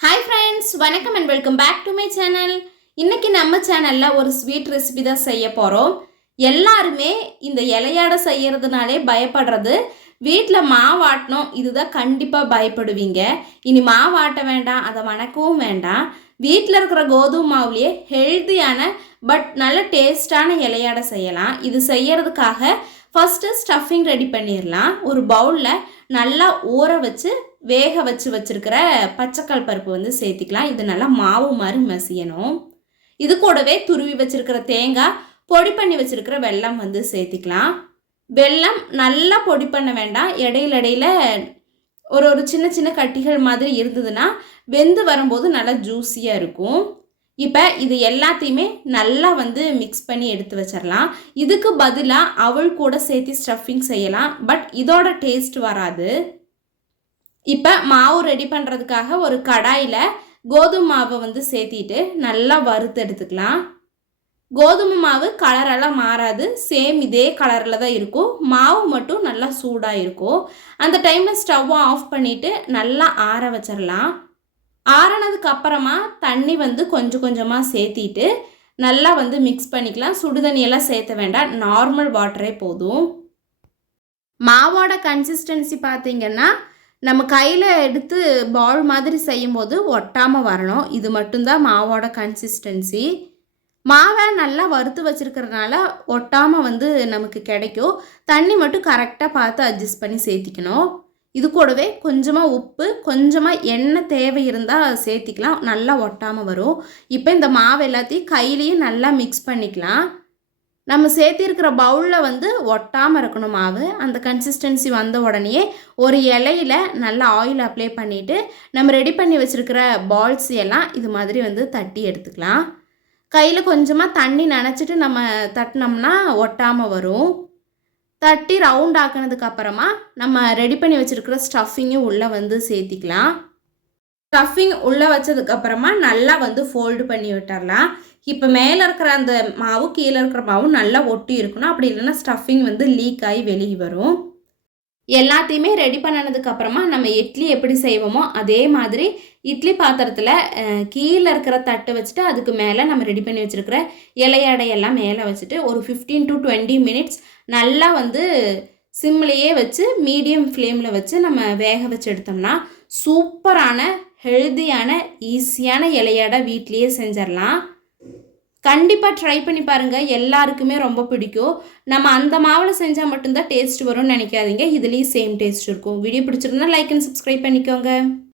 Hi friends வணக்கம் and welcome back to my channel இன்றைக்கி நம்ம சேனலில் ஒரு ஸ்வீட் ரெசிபி தான் செய்ய போகிறோம் எல்லாருமே இந்த இலையாடை செய்கிறதுனாலே பயப்படுறது. வீட்டில் மாவாட்டணும் இதுதான் கண்டிப்பாக பயப்படுவீங்க. இனி மாவாட்ட வேண்டாம் அதை வணக்கவும் வேண்டாம். வீட்டில் இருக்கிற கோதுமை மாவுலேயே ஹெல்த்தியான பட் நல்ல டேஸ்டான இலையாடை செய்யலாம். இது செய்யறதுக்காக ஃபஸ்ட்டு ஸ்டஃபிங் ரெடி பண்ணிடலாம் ஒரு பவுலில் நல்லா ஊற வச்சு வேக வச்சு வச்சுருக்கிற பச்சைக்கல் பருப்பு வந்து சேர்த்திக்கலாம். இது நல்லா மாவு மாதிரி மசியணும். இது கூடவே துருவி வச்சுருக்கிற தேங்காய் பொடி பண்ணி வச்சுருக்கிற வெல்லம் வந்து சேர்த்திக்கலாம். வெல்லம் நல்லா பொடி பண்ண வேண்டாம். இடையில இடையில ஒரு ஒரு சின்ன சின்ன கட்டிகள் மாதிரி இருந்ததுன்னா வெந்து வரும்போது நல்லா ஜூஸியாக இருக்கும். இப்போ இது எல்லாத்தையுமே நல்லா வந்து மிக்ஸ் பண்ணி எடுத்து வச்சிடலாம் இதுக்கு பதிலாக அவள் கூட சேர்த்து ஸ்டஃபிங் செய்யலாம். பட் இதோட டேஸ்ட் வராது. இப்போ மாவு ரெடி பண்ணுறதுக்காக ஒரு கடாயில் கோதுமை மாவை வந்து சேர்த்திட்டு நல்லா வறுத்து எடுத்துக்கலாம். கோதுமை மாவு கலரெல்லாம் மாறாது. சேம் இதே கலரில் தான் இருக்கும். மாவு மட்டும் நல்லா சூடாக இருக்கும். அந்த டைமில் ஸ்டவ்வை ஆஃப் பண்ணிவிட்டு நல்லா ஆற வச்சிடலாம் ஆறினதுக்கு அப்புறமா தண்ணி வந்து கொஞ்சம் கொஞ்சமாக சேர்த்திட்டு நல்லா வந்து மிக்ஸ் பண்ணிக்கலாம். சுடுதண்ணியெல்லாம் சேர்த்த வேண்டாம். நார்மல் வாட்டரே போதும். மாவோட கன்சிஸ்டன்சி பார்த்திங்கன்னா நம்ம கையில் எடுத்து பால் மாதிரி செய்யும்போது ஒட்டாமல் வரணும். இது மட்டும்தான் மாவோட கன்சிஸ்டன்சி மாவை நல்லா வறுத்து வச்சுருக்கிறதுனால ஒட்டாமல் வந்து நமக்கு கிடைக்கும். தண்ணி மட்டும் கரெக்டாக பார்த்து அட்ஜஸ்ட் பண்ணி சேர்த்திக்கணும். இது கூடவே கொஞ்சமாக உப்பு கொஞ்சமாக எண்ணெய் தேவை இருந்தால் சேர்த்திக்கலாம். நல்லா ஒட்டாமல் வரும். இப்போ இந்த மாவு எல்லாத்தையும் கையிலையும் நல்லா மிக்ஸ் பண்ணிக்கலாம். நம்ம சேர்த்திருக்கிற பவுலில் வந்து ஒட்டாமல் இருக்கணும் மாவு. அந்த கன்சிஸ்டன்சி வந்த உடனேயே ஒரு இலையில நல்லா ஆயில் அப்ளை பண்ணிவிட்டு நம்ம ரெடி பண்ணி வச்சுருக்கிற பால்ஸ் எல்லாம் இது மாதிரி வந்து தட்டி எடுத்துக்கலாம். கையில் கொஞ்சமாக தண்ணி நினச்சிட்டு நம்ம தட்டினோம்னா ஒட்டாமல் வரும். தட்டி ரவுண்ட் ஆக்கினதுக்கு அப்புறமா நம்ம ரெடி பண்ணி வச்சுருக்கிற ஸ்டஃபிங்கும் உள்ளே வந்து சேர்த்திக்கலாம். ஸ்டஃபிங் உள்ளே வச்சதுக்கப்புறமா நல்லா வந்து ஃபோல்டு பண்ணி விட்டுறலாம். இப்போ மேலே இருக்கிற அந்த மாவு கீழே இருக்கிற மாவும் நல்லா ஒட்டி இருக்கணும். அப்படி இல்லைன்னா ஸ்டஃபிங் வந்து லீக் ஆகி வெளியே வரும். எல்லாத்தையுமே ரெடி பண்ணனதுக்கு அப்புறமா நம்ம இட்லி எப்படி செய்வோமோ அதே மாதிரி இட்லி பாத்திரத்தில் கீழே இருக்கிற தட்டு வச்சுட்டு அதுக்கு மேலே நம்ம ரெடி பண்ணி வச்சுருக்கிற இலையடையெல்லாம் மேலே வச்சுட்டு ஒரு ஃபிஃப்டீன் டு டுவெண்ட்டி மினிட்ஸ் நல்லா வந்து சிம்லேயே வச்சு மீடியம் ஃப்ளேமில் வச்சு நம்ம வேக வச்சு எடுத்தோம்னா சூப்பரான ஹெல்தியான ஈஸியான இலையடை வீட்லேயே செஞ்சிடலாம். கண்டிப்பாக ட்ரை பண்ணி பாருங்கள் எல்லாருக்குமே ரொம்ப பிடிக்கும். நம்ம அந்த மாவில் செஞ்சால் மட்டும்தான் டேஸ்ட் வரும்னு நினைக்காதீங்க. இதுலேயும் சேம் டேஸ்ட் இருக்கும். வீடியோ பிடிச்சிருந்தா லைக் அண்ட் சப்ஸ்கிரைப் பண்ணிக்கோங்க.